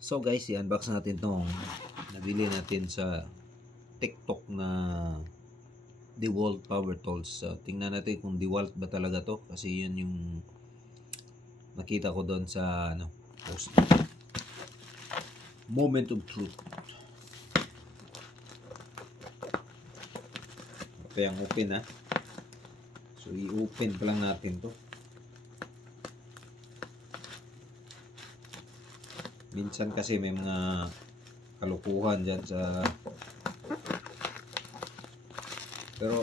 So guys, i-unbox natin tong nabili natin sa TikTok na DeWalt Power Tools. Tingnan natin kung DeWalt ba talaga to, kasi yun yung nakita ko doon sa post. Moment of truth. Okay, ang open ha. So i-open pa lang natin to. Minsan kasi may mga kalukuhan dyan sa... Pero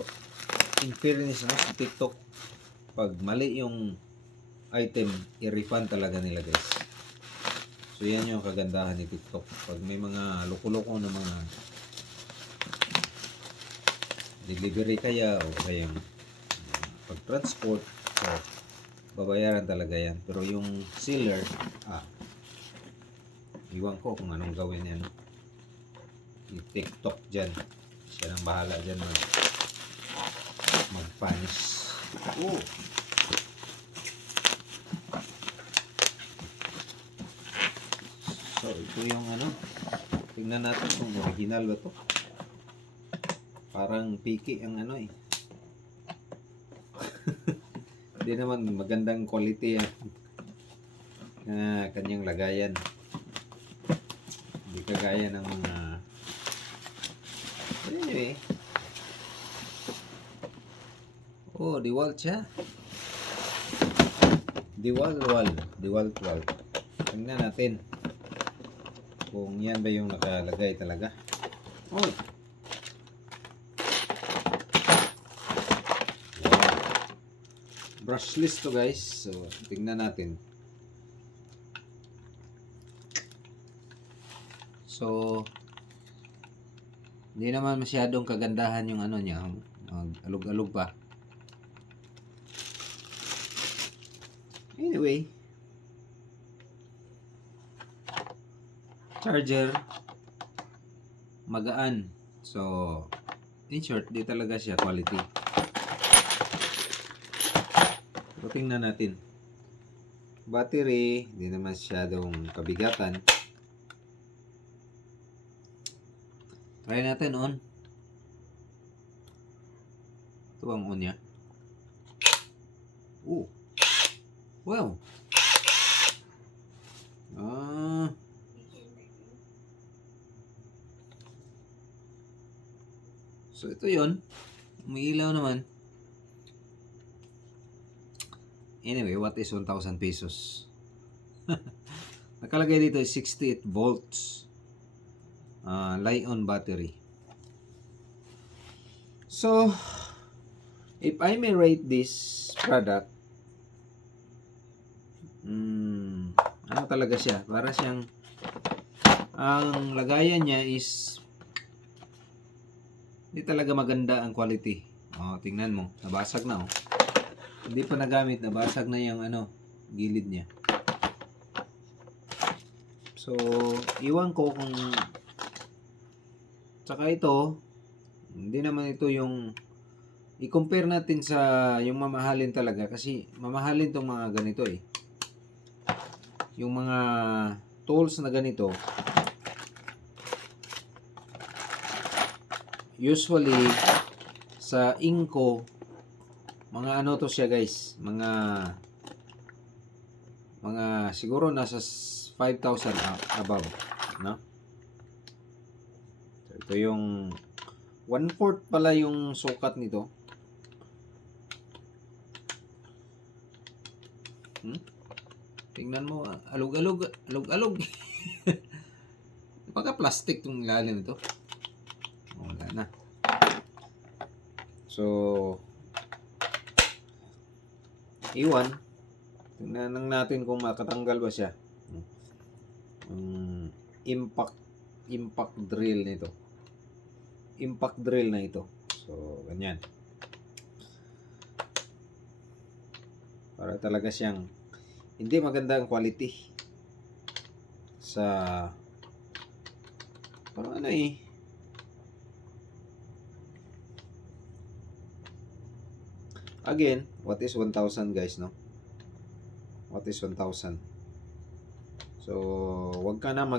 in fairness sa TikTok, pag mali yung item, i-refund talaga nila guys. So yan yung kagandahan ni TikTok. Pag may mga loko-loko na mga delivery kaya o kaya pag-transport, so babayaran talaga yan. Pero yung seller, iwan ko kung anong gawin yan. Yung TikTok dyan, siya nang bahala dyan mag-punish. So ito yung tingnan natin kung original ba to. Parang piki ang hindi naman magandang quality yan kanyang lagayan. Hindi kagaya ng mga anyway. DeWalt siya. DeWalt. Tingnan natin kung yan ba yung nakalagay talaga. Brushless to guys. So tingnan natin. So hindi naman masyadong kagandahan yung niya. Alog-alog pa. Anyway, charger magaan. So in short, di talaga siya quality. Pero tingnan natin. Battery, di naman masyadong kabigatan. Try natin on. Ito ang on niya. Wow. So ito yun. Umiilaw naman. Anyway, what is 1,000 pesos? Nakalagay dito is 68 volts. Li-on battery. So, if I may rate this product, ano talaga siya? Para siyang, ang lagayan niya is hindi talaga maganda ang quality. Tingnan mo, nabasag na Hindi pa nagamit, nabasag na yung gilid niya. So, iwan ko kung tsaka ito, hindi naman ito yung i-compare natin sa yung mamahalin talaga, kasi mamahalin tong mga ganito yung mga tools na ganito usually sa Inco, mga to siya guys, mga siguro nasa 5,000 above, no? So, ito yung 1/4 pala yung sukat nito. Tingnan mo, alog-alog. Baka plastic tong ilalim ito. Wala na. So, iwan. Tingnan lang natin kung makatanggal ba siya. Impact drill nito. Impact drill na ito. So, ganyan. Para talaga siyang hindi maganda ang quality sa parang again, what is 1,000 guys, no? What is 1,000? So, wag ka na